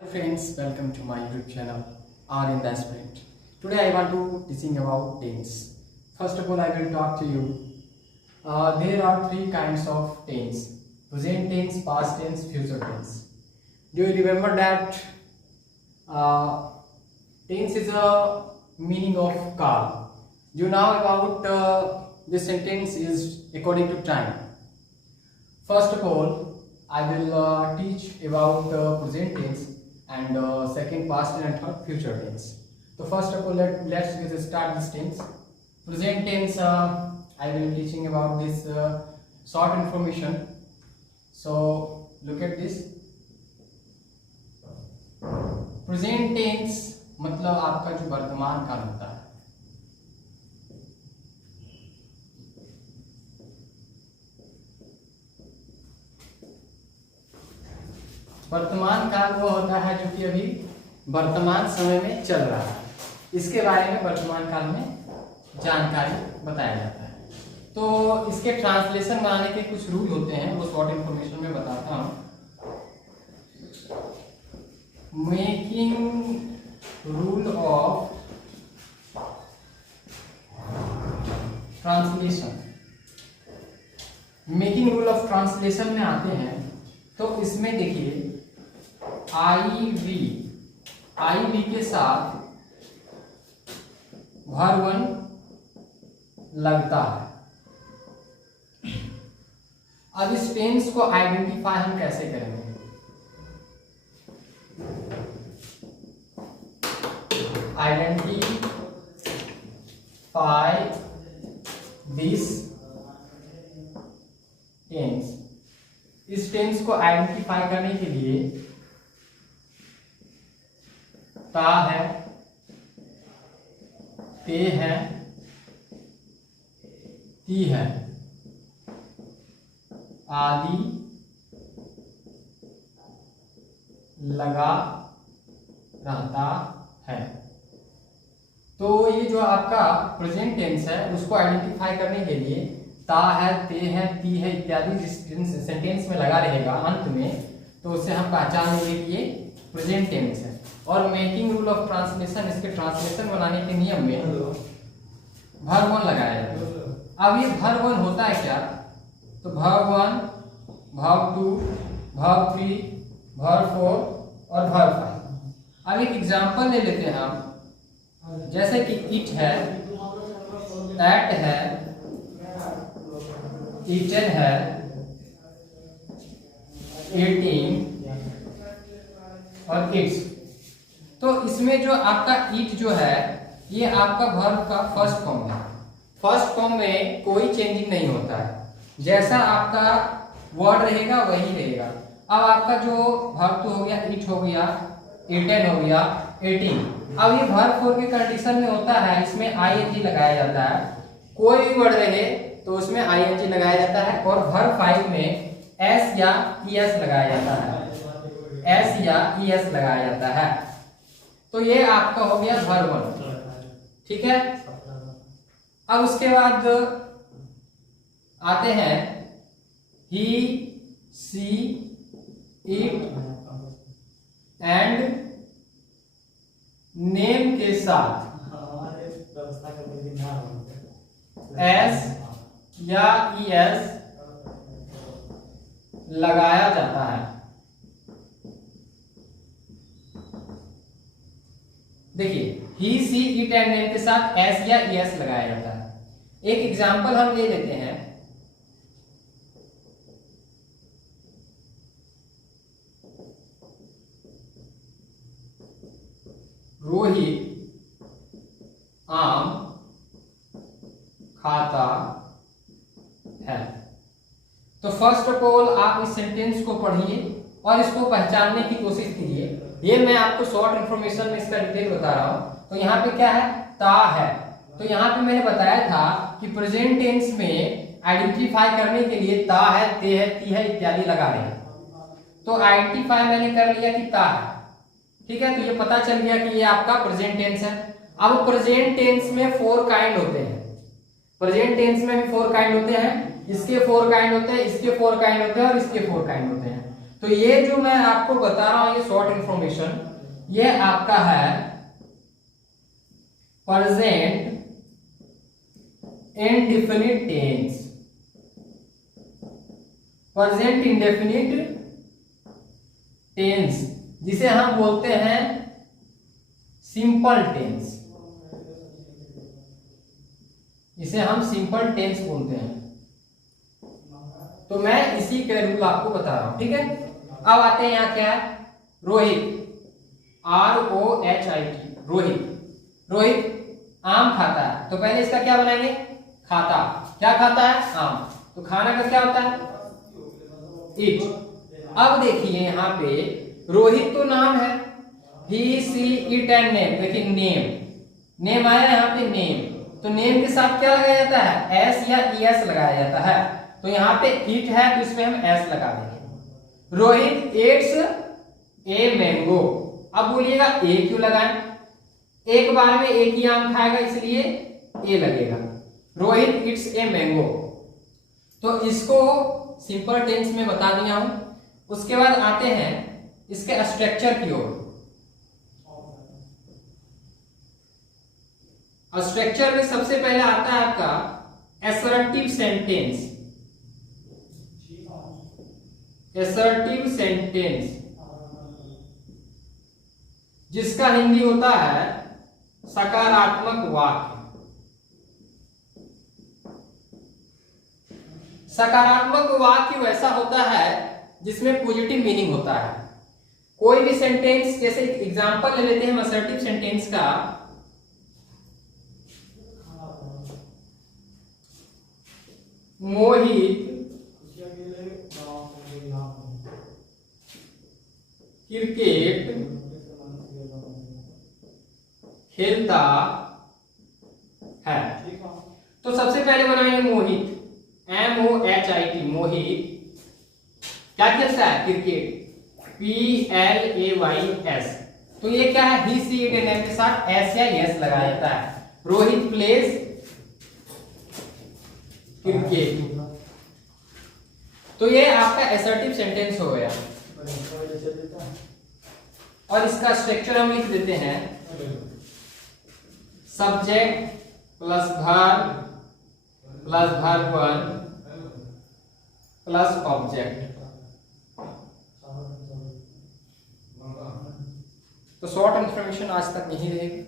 Friends, welcome to my YouTube channel R in the Sprint. Today I want to teaching about tense. First of all, I will talk to you. There are three kinds of tense: present tense, past tense, future tense. Do you remember that tense is a meaning of call? You know about this sentence is according to time. First of all, I will teach about present tense and second past tense and third future tense. So first of all, let's get start this tense. Present tense, I will be teaching about this short information. So look at this. Present tense मतलब आपका जो वर्तमान काल होता है. वर्तमान काल वो होता है जो कि अभी वर्तमान समय में चल रहा है. इसके बारे में वर्तमान काल में जानकारी बताया जाता है. तो इसके ट्रांसलेशन बनाने के कुछ रूल होते हैं, वो शॉर्ट इंफॉर्मेशन में बताता हूँ. Making rule of translation. Making rule of translation में आते हैं तो इसमें देखिए आई वी के साथ भर लगता है. अब इस टेंस को आइडेंटिफाई हम कैसे करेंगे? Identify this tense. इस टेंस को आइडेंटिफाई करने के लिए ता है, ते है, ती है आदि लगा रहता है. तो ये जो आपका प्रेजेंट टेंस है उसको आइडेंटिफाई करने के लिए ता है, ते है, ती है इत्यादि जिस सेंटेंस में लगा रहेगा अंत में, तो उससे हम पहचान लेंगे कि ये प्रेजेंट टेंस है. और मेकिंग रूल ऑफ ट्रांसलेशन, इसके ट्रांसलेशन बनाने के नियम में भर वन लगाया जाता है. अब ये भर वन होता है क्या? तो भर वन, भर टू, भर थ्री, भर फोर और भर फाइव. अब एक एग्जांपल ले लेते हैं हम. जैसे कि इट है, एट है, ईटन है, 18 और इट्स. तो इसमें जो आपका ईट जो है ये आपका वर्ब का फर्स्ट फॉर्म है. फर्स्ट फॉर्म में कोई चेंजिंग नहीं होता है, जैसा आपका वर्ड रहेगा वही रहेगा. अब आपका जो वर्ब तो हो गया, ईट हो गया, ईटन हो गया, 18. अब ये वर्ब फोर के कंडीशन में होता है, इसमें आईएनजी लगाया जाता है. कोई भी वर्ड रहे तो उसमें आईएनजी लगाया जाता है. और वर्ब फाइव में एस या ईएस लगाया जाता है, एस या ईएस लगाया जाता है. तो ये आपका हो गया वर्ब वन. ठीक है. अब उसके बाद आते हैं ही, सी, इट एंड नेम के साथ एस या ईएस लगाया जाता है. देखिए ही, सी, इट एंड नेम के साथ एस या ईएस लगाया जाता है. एक एग्जांपल हम ले लेते हैं. रोहित आम खाता है. तो फर्स्ट ऑफ ऑल आप इस सेंटेंस को पढ़िए और इसको पहचानने की कोशिश कीजिए. ये मैं आपको शॉर्ट इंफॉर्मेशन में इसका डिटेल बता रहा हूं. तो यहाँ पे क्या है? ता है. तो यहाँ पे मैंने बताया था कि प्रेजेंट टेंस में आइडेंटिफाई करने के लिए ता है, ते है, ती है इत्यादि लगा रहे हैं. तो आइडेंटिफाई मैंने कर लिया कि ता है. ठीक है. तो ये पता चल गया कि ये आपका प्रेजेंट टेंस है. अब प्रेजेंट टेंस में 4 काइंड होते हैं. प्रेजेंट टेंस में भी 4 काइंड होते हैं. इसके 4 काइंड होते हैं, इसके 4 काइंड होते हैं और इसके 4 काइंड होते हैं. तो ये जो मैं आपको बता रहा हूं ये शॉर्ट इंफॉर्मेशन, ये आपका है present indefinite tense, present indefinite tense, जिसे हम बोलते हैं सिंपल टेंस, इसे हम सिंपल टेंस बोलते हैं। तो मैं इसी के रूल आपको बता रहा हूं, ठीक है। अब आते हैं यहाँ क्या है, रोहित, ROHIT, रोहित। रोहित आम खाता है, तो पहले इसका क्या बनाएंगे, खाता। क्या खाता है, आम। तो खाना का क्या होता है, इट। अब देखिए यहाँ पे रोहित तो नाम है, ही सी इट एंड नेम, देखिए नेम, नेम आया यहाँ पे नेम, तो नेम के साथ क्या लगाया जाता है, एस या ES लगाया जाता है। तो यहाँ पे इट है तो इसमें हम एस लगा देंगे। रोहित एट्स ए मैंगो, अब बोलिएगा ए क्यों लगाएं, एक बार में एक ही आम खाएगा इसलिए ए लगेगा। रोहित इट्स ए मैंगो, तो इसको सिंपल टेंस में बता दिया हूं। उसके बाद आते हैं इसके स्ट्रक्चर की ओर। स्ट्रक्चर में सबसे पहले आता है आपका असर्टिव सेंटेंस, असर्टिव सेंटेंस, जिसका हिंदी होता है सकारात्मक वाक्य। सकारात्मक वाक्य वैसा होता है जिसमें पॉजिटिव मीनिंग होता है। कोई भी सेंटेंस, जैसे एग्जांपल ले लेते हैं हम असर्टिव सेंटेंस का, मोहित क्रिकेट खेलता है। तो सबसे पहले बनाएंगे मोहित, MOHIT, मोहित क्या खेलता है, क्रिकेट, PLAYS। तो ये क्या है, ही सी इट नेम के साथ एस या यस लगाया जाता है। रोहित प्लेज क्रिकेट, तो ये आपका असर्टिव सेंटेंस हो गया। और इसका स्ट्रक्चर हम लिख देते हैं, subject plus verb plus verb 1 plus object. तो शॉर्ट इंफॉर्मेशन आज तक यही रहेगी।